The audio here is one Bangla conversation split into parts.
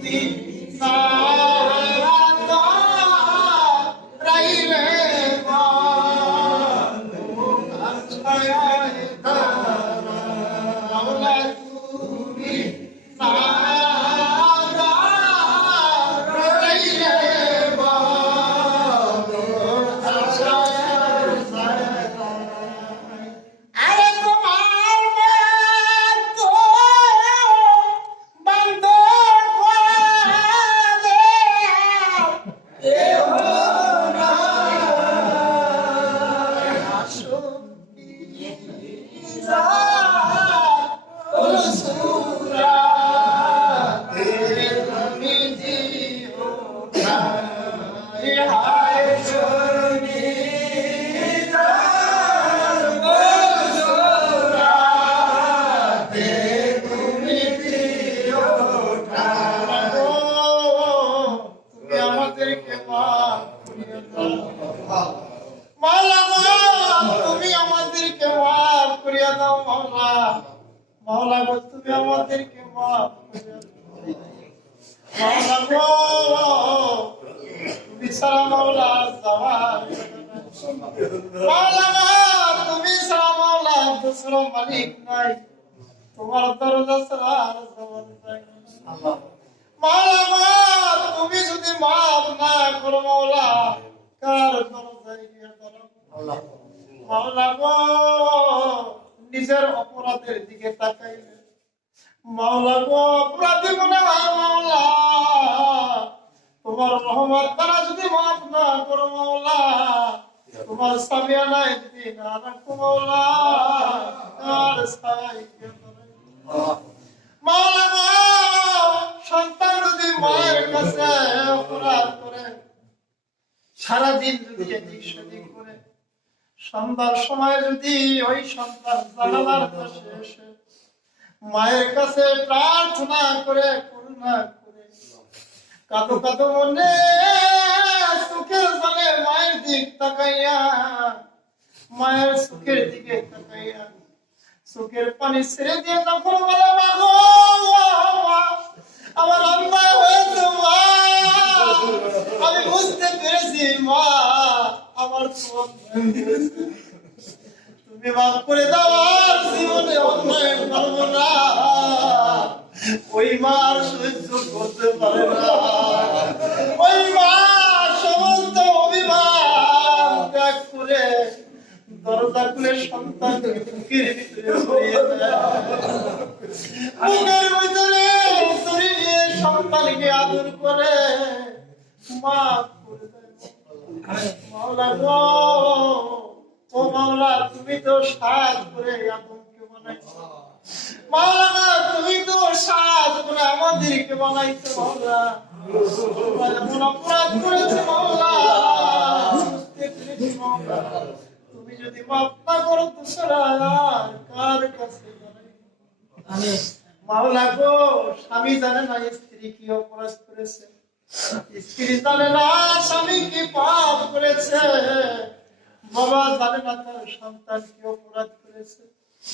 মুক্তি সারাতা রাইলে ছায়ায় তারা মাওলা তুমি সারা রাইলে আরে তোমার তো বন্ধ করে দেহ না আসুকিরা ওসুরা তেরে তুমি দিও হায় হায় শুনি তুমি আমাদেরকে মাফ করিয়া দাও মাওলা মাওলা গো তুমি আমাদেরকে মাফ করিয়া দাও মাওলা গো তুমি সারা মাওলা সবার মাওলা গো তুমি সারা মাওলা দুসরা মালিক নাই তোমার দরজা ছাড়া আর জবান নাই আল্লাহ মাওলা গো তুমি যদি মাফ না করো মাওলা কার দরজায় গিয়ে দাঁড়াবো আল্লাহ মাওলা গো নিজের অপরাধের দিকে তাকাইলে মাওলা গো অপরাধী মনে হয় মাওলা তোমার রহমত দ্বারা যদি মাফ না করো মাওলা তোমার সাবিয়ানায় যদি না রাখো মাওলা কার ছায়ায় গিয়ে দাঁড়াবো মাওলা গো সন্তান যদি মায়ের কাছে অপরাধ করে সারাদিন যদি এদিক সেদিক করে সন্ধ্যার সময় যদি ওই সন্তান জানালার পাশে এসে মায়ের কাছে প্রার্থনা করে করুণা করে কাঁদো কাঁদো মনে চোখের জলে মায়ের দিক তাকাইয়া মায়ের চোখের দিকে তাকাইয়া চোখের পানি ছেড়ে দিয়ে তখন বলে মা গো আমার অন্যায় হয়েছে মা আমি বুঝতে পেরেছি মা আমার তুমি মাফ করে দাও আর জীবনে অন্যায় করবো না ওই মা আর সহ্য করতে পারে না ওই মা সমস্ত অভিমান ত্যাগ করে দরজা খুলে সন্তানকে বুকের ভিতরে সরিয়ে দেয় বুকের ভিতরে সরিয়ে সন্তানকে আদর করে মাফ করে দেয় মাওলা গো ও মাওলা তুমি তো সাজ করে আদমকে বানাইছো মাওলা তুমি তো সাজ করে আমাদেরকে বানাইছো মাওলা এমন অপরাধ করেছে মাওলা বুঝতে পেরেছি মাওলা তুমি যদি মাফ না করো দুসরা আর কার কাছে আমিন মাওলা গো স্বামী জানে না স্ত্রী কি অপরাধ করেছে স্ত্রী জানে না স্বামী কি পাপ করেছে বাবা জানে না তার সন্তান কি অপরাধ করেছে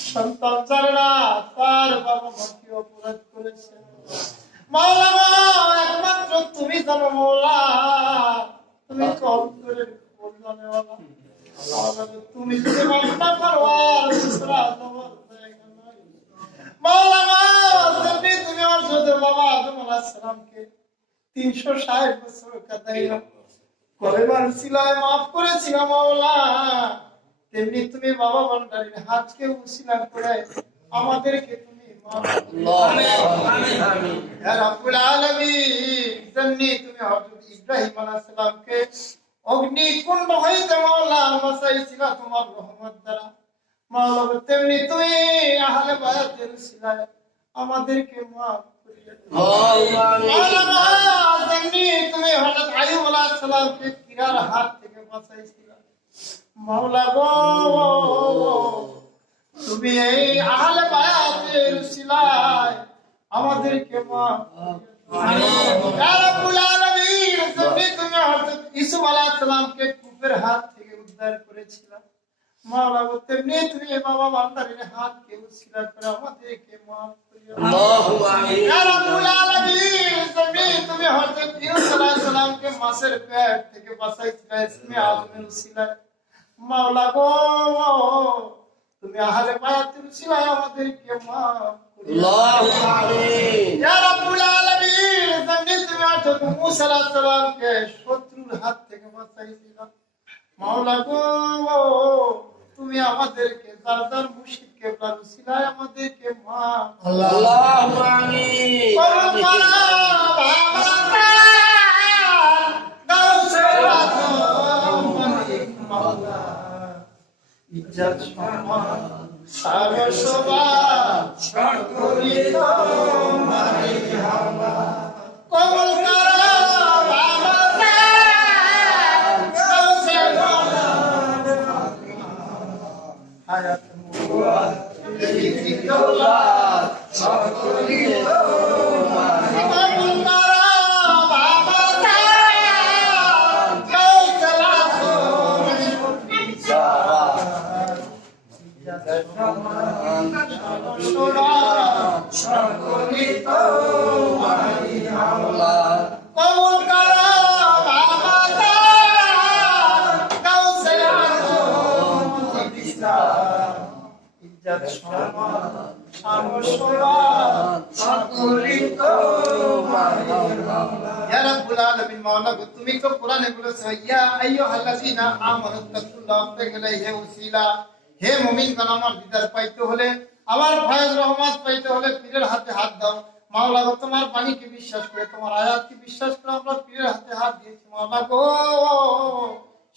সন্তান জানে না তার বাবা মা কি অপরাধ করেছে মাওলা একমাত্র তুমি জানো মাওলা তুমি তো অন্তরের খোঁজ জানেওয়ালা তুমি যদি মাফ না করো আর দুসরা তোমার জায়গা নাই মাওলা তুমি আমার যদি বাবা আদম আলাইহিস সালামকে 360 বছর কাটাইলাম কলেমার সিলায় মাফ করেছিল মাওলা তেমনি তুমি বাবা ভান্ডারীর হাতকে উসিলা করে আমাদেরকে তুমি মাফ আমিন আমিন ইয়া রাব্বুল আলামিন তেমনি তুমি হযরত ইব্রাহিম আলাইহিস সালামকে অগ্নিকুণ্ড হইতে মাওলা বাঁচাইছিলা তোমার রহমত দ্বারা মাওলা তেমনি তুমি আহলে বায়াতের উসিলায় আমাদেরকে মাফ করিয়া দাও তেমনি তুমি হযরত আইয়ুব আলাইহিস সালামকে কিরার হাত থেকে বাঁচাইছিলা মাওলা গো তুমি এই আহলে বায়াতের উসিলায় আমাদেরকে মাফ আমিন ইয়া রাব্বুল আলামিন তুমি হযরত ইসুফ আলাইহিস সালামকে কূপের হাত থেকে উদ্ধার করেছিলা মাওলা গো তেমনি তুমি বাবা ভান্ডারীর হাতকে উসিলা করে আমাদেরকে মাফ করিও আল্লাহু আমিন ইয়া রাব্বুল আলামিন তুমি মাছের পেট থেকে বাঁচাইছিলা ইসমে আজমের উসিলায়। মাওলা গো তুমি আহলে বায়াতের উসিলায় আমাদেরকে মাফ করে দাও। আল্লাহুম্মা আমিন। ইয়া রাব্বুল আলামিন, যেমনি তুমি হযরত মূসা আলাইহিস সালামকে শত্রুর হাত থেকে বাঁচাইছিলা, মাওলা গো তুমি আমাদেরকে জারদার মুর্শিদ কেবলার উসিলায় আমাদেরকে মাফ আল্লাহুম্মা আমিন। করো মাওলা। ইজ্জত সম্মান সারসবান সকলই তোমারই হাওলা। কবুল করো আমাদের গাউসে আজম, হায়াত মুবারক রিজিক দৌলত সকলই তোমারই। কবুল করো আমাদের গাউসে আজম, সকলই তোমারই হাওলা। কবুল করো আমাদের গাউসে আজম, ইজ্জত সম্মান সারসবান সকলই তোমারই হাওলা। ইয়া রাব্বুল আলামিন, মাওলা গো তুমি তো কোরআনে বলেছো, ইয়া আইয়ুহাল্লাযীনা আমানু তাকুল্লাহ তাগলাইহি ওসিলা। হে মুমিনগণ, আমার দিদার পাইতে হলে, আমার ফয়েজ রহমত পাইতে হলে পীরের হাতে হাত দাও। মাওলা গো তোমার বাণীকে বিশ্বাস করে, তোমার আয়াতকে বিশ্বাস করে আমরা পীরের হাতে হাত দিয়েছি। মাওলা গো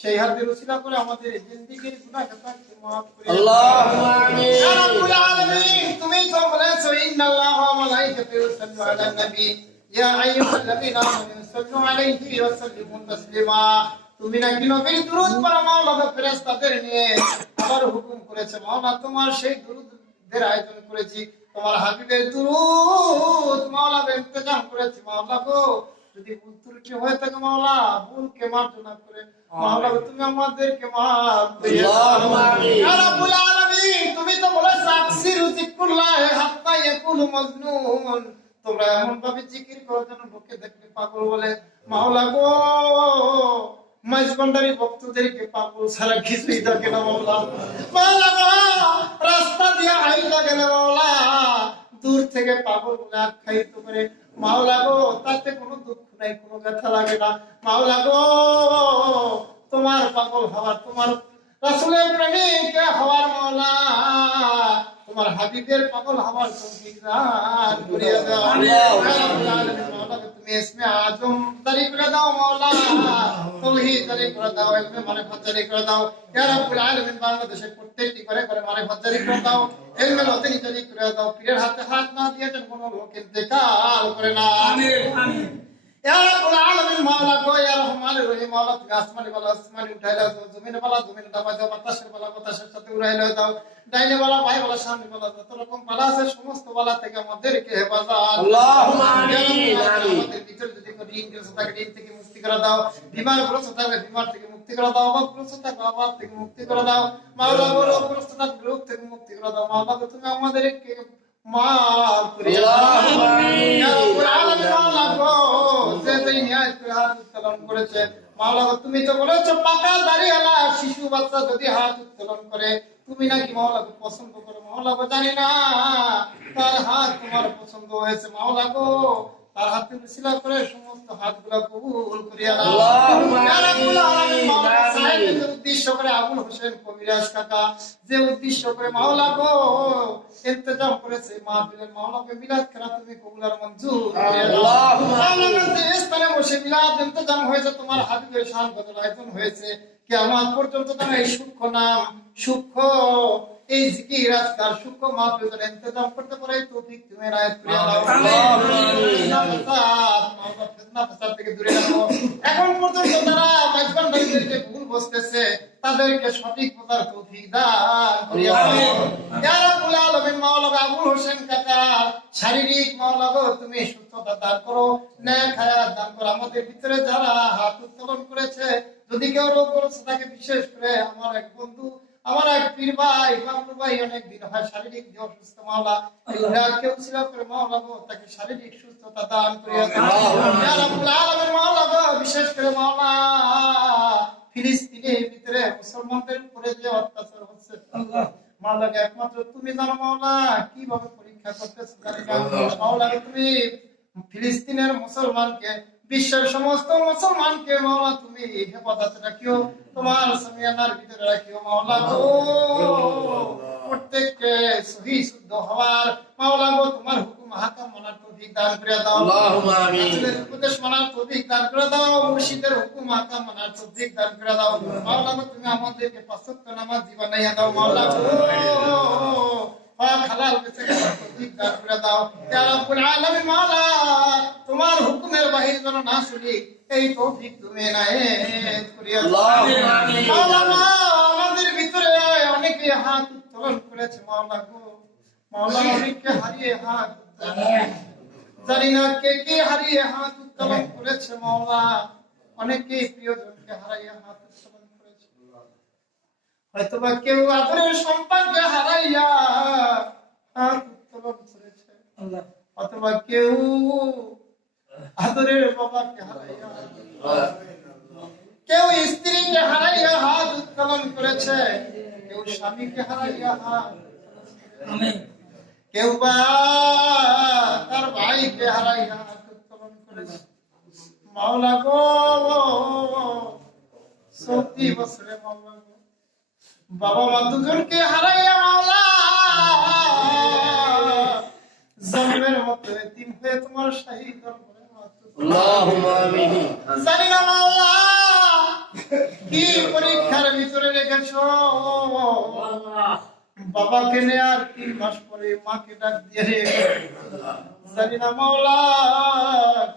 সেই হাতের উসিলা করে আমাদের জিন্দেগীর গুনাহ খাতাকে মাফ করে দাও। আল্লাহুম্মা আমিন। ইয়া রাব্বুল আলামিন, তুমি তো বলেছো ইন্নাল্লাহা ওয়া মালাইকাতাহু ইউসাল্লুনা আলান নবী ইয়া আইয়ুহাল্লাযীনা আমানু সাল্লু আলাইহি ওয়া সাল্লিমু তাসলিমা। তুমি নাকি নবীর দুরূদ পড়া মাওলা গো ফেরেশতাদের নিয়ে আবার হুকুম করেছে। মাওলা তোমার সেই দুরূদের আয়োজন করেছি, তোমার হাবিবের দুরূদ মাওলা গো ইন্তজাম করেছি। মাওলা গো যদি ভুল ত্রুটি হয়ে থাকে মাওলা ভুলকে মার্জনা করে মাওলা গো তুমি আমাদেরকে মাফ করে দাও। আল্লাহুম্মা আমিন। ইয়া রাব্বুল আলামিন, তুমি তো বলেছো আকসিরু যিকরুল্লাহ হাত্তা ইয়াকুলু মাজনুন। তোমরা এমন ভাবে জিকির করো যেন লোকে দেখলে পাগল বলে। মাওলা গো মাইজবান্ডারি ভক্তদেরকে পাগল ছাড়া কিছুই থাকে না মাওলা। মাওলা গো রাস্তা দিয়ে আইলা গেলে মাওলা দূর থেকে পাগল বলে আখ্যায়িত করে। মাওলা গো তাতে কোনো দুঃখ নাই, কোনো ব্যথা লাগে না। মাওলা গো তোমার পাগল হওয়ার, তোমার রাসূলের প্রেমিক হওয়ার মাওলা, তোমার হাবিবের পাগল হওয়ার তৌফিক দান করিয়া দাও। ইয়া রাব্বুল আলামিন, মাওলা গো তুমি ইসমে আজম জারি করে দাও মাওলা, তাওহীদ জারি করে দাও, ইলমে মারিফাত জারি করে দাও। ইয়া রাব্বুল আলামিন, বাংলাদেশের প্রত্যেকটি ঘরে ঘরে মারিফাত জারি করে দাও, ইলমে লতিনী জারি করে দাও। পীরের হাতে হাত না দিয়ে যেন কোনো লোক ইন্তেকাল করে না। আমিন আমিন। ইয়া রাব্বুল আলামিন, মাওলা গো ইয়া রহমানুর রহিম, মাওলা তুমি আসমানি বালা আসমানি উঠাইলা দাও, জমিনে বালা জমিনে দাও, বাতাসের বালা বাতাসের সাথে উড়াইলা দাও, ডাইনে বালা বাই বালা সামনে বালা যত রকম বালা আছে সমস্ত বালা থেকে আমাদেরকে হেফাজত। আল্লাহুম্মা আমিন। আমাদের ভিতরে যদি কোনো ঋণ গ্রস্ত থাকে ঋণ থেকে মুক্তি করে দাও, বিমার গ্রস্ত থাকলে বিমার থেকে মুক্তি করে দাও, অভাব গ্রস্ত থাকলে অভাব থেকে মুক্তি করে দাও। মাওলা গো রোগ গ্রস্ত থাকলে রোগ থেকে মুক্তি করে দাও। মাওলা গো তুমি আমাদেরকে মাফ করে দাও। আল্লাহুম্মা আমিন। ইয়া রাব্বুল আলামিন, মাওলা গো যে যেই নিয়াজ করে হাত উত্তোলন করেছে, মাওলা গো তুমি তো বলেছো পাকা দাড়িওয়ালা শিশু বাচ্চা যদি হাত উত্তোলন করে তুমি নাকি মাওলা গো পছন্দ করো। মাওলা গো জানি না তার হাত তোমার পছন্দ হয়েছে। মাওলা গো তার হাতে উসিলা করে সমস্ত হাতগুলা কবুল করিয়া দাও। আল্লাহুম্মা ইয়া রাব্বুল আলামিন, মাওলা আমিন। সাহেবের যে উদ্দেশ্য করে আবুল হোসেন কবিরাজ কাকা যে উদ্দেশ্য করে মাওলা গো ইন্তজাম করেছে মাহফিলের, মাওলা গো মিলাদ খেলা তুমি কবুল আর মঞ্জুর করিয়া দাও। আল্লাহুম্মা মাওলা গো যে স্থানে বসে মিলাদ ইন্তজাম হয়েছে, তোমার হাবিবের শান কত আয়োজন হয়েছে, কিয়ামত পর্যন্ত তুমি এই সূক্ষ্ম নাম সূক্ষ্ম এই জিকির আজকার সূক্ষ্ম মাহফিলের ইন্তজাম করতে পারে তৌফিক তুমি এনায়েত করিয়া দাও। মাওলা ফিতনা ফাসাদ থেকে দূরে রাখো। এখন পর্যন্ত যারা মাইজবান ভাইদেরকে ভুল বসতেছে তাদেরকে সঠিক বোঝার তৌফিক দান করিয়া দাও। ইয়া রাব্বুল আলামিন, মাওলা গো আবুল হোসেন কাকা শারীরিক মাওলা গো তুমি সুস্থতা দান করো, নেক হায়াত দান করো। আমাদের ভিতরে যারা হাত উত্তোলন করেছে যদি কেউ রোগগ্রস্ত থাকে, বিশেষ করে আমার এক বন্ধু আমার এক পীর ভাই বাবলু ভাই অনেক দিন হয় শারীরিক যে অসুস্থ, মাওলা ইলাজকে উসিলা করে মাওলা গো তাকে শারীরিক সুস্থতা দান করিয়া দাও। ইয়া রাব্বুল আলামিন, মাওলা গো বিশেষ বিশেষ করে মাওলা ফিলিস্তিনের ভিতরে মুসলমানদের উপরে যে অত্যাচার হচ্ছে মাওলাকে একমাত্র তুমি জানো মাওলা, কিভাবে পরীক্ষা করতেছো জানি না। মাওলা তুমি ফিলিস্তিনের মুসলমানকে, বিশ্বের সমস্ত মুসলমানকে মাওলা তুমি হেফাজতে রাখিও, তোমার সামিয়ানার ভিতরে রাখিও মাওলা গো। প্রত্যেককে সহি শুদ্ধ হওয়ার মাওলা গো তোমার হুকুম হাকাম মানার তৌফিক দান করে দাও। আল্লাহুম্মা আমিন। রাসূলের উপদেশ মানার তৌফিক দান করে দাও, মুর্শিদের হুকুম হাকাম মানার তৌফিক দান করে দাও মাওলা গো। তুমি আমাদেরকে পাঁচ ওয়াক্ত নামাজ জীবনাইয়া দাও মাওলা গো। পাক হালাল বেঁচে খাওয়ার তৌফিক দান করে দাও ইয়া রাব্বুল আলামিন। মাওলা তোমার হুকুমের বাহিরে যেন না শুনি, এই তৌফিক তুমি এনায়েত করিয়া দাও। আল্লাহুম্মা আমিন। মাওলা আমাদের ভিতরে অনেকে হাত উত্তোলন করেছে মাওলা গো। মাওলা অনেককে হারিয়ে হাত জানি না কে কে হারিয়ে হাত উত্তোলন করেছে মাওলা। অনেকে প্রিয়জনকে হারাইয়া হাত উত্তোলন করেছে, হয়তোবা কেউ আদরের সন্তানকে হারাইয়া হাত উত্তোলন করেছে, অথবা কেউ আদরের বাবাকে হারাইয়া, কেউ স্ত্রীকে হারাইয়া হাত উত্তোলন করেছে, কেউ স্বামীকে হারাইয়া হাত, কেউ বা তার ভাইকে হারাইয়া হাত উত্তোলন করেছে মাওলা গো। 40 বছরে মাওলা গো বাবা মা দুজনকে হারাইয়া মাওলা জন্মের মতো এতিম হয়ে তোমার শাহী দরবারে আল্লাহুম্মা আমিন। জানি না মাওলা কি পরীক্ষার ভিতরে রেখেছো। বাবাকে নেয়ার 3 মাস পরে মাকে ডাক দিয়ে রে, জানি না মাওলা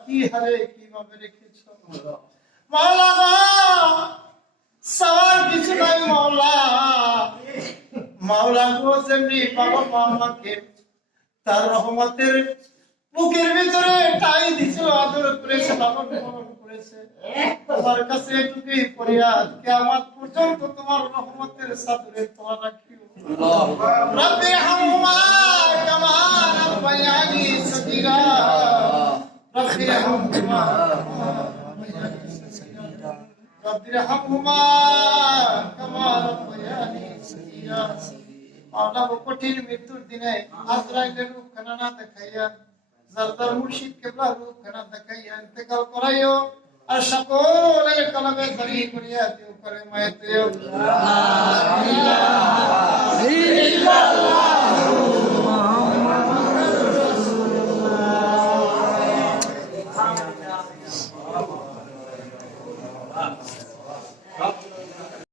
কি হারে কিভাবে রেখেছো মাওলা গো। সবার কিছু নাই মাওলা, মাওলা গো যেমনি বাবা মা আমাকে তার রহমতের বুকের ভিতরে ঠাই দিছিল, আদর করেছে, লালন পালন করেছে, তোমার কাছে এটুকুই ফরিয়াদ কিয়ামত পর্যন্ত তোমার রহমতের চাদরে তোলা রাখিও। রব্বি রহমহুমা কামা রাব্বায়ানি সগীরা, রব্বি রহমহুমা রব্বি রহমহুমা কামা রাব্বায়ানি সগীরা। মাওলা কঠিন মৃত্যুর দিনে আজরাইলের রূপখানা না দেখাইয়া, জারদার মুর্শিদ কেবলার রূপখানা দেখাইয়া ইন্তেকাল করাইও, আর সকলের কলবে ধরি করিয়া দিও করে মায়ে দিও।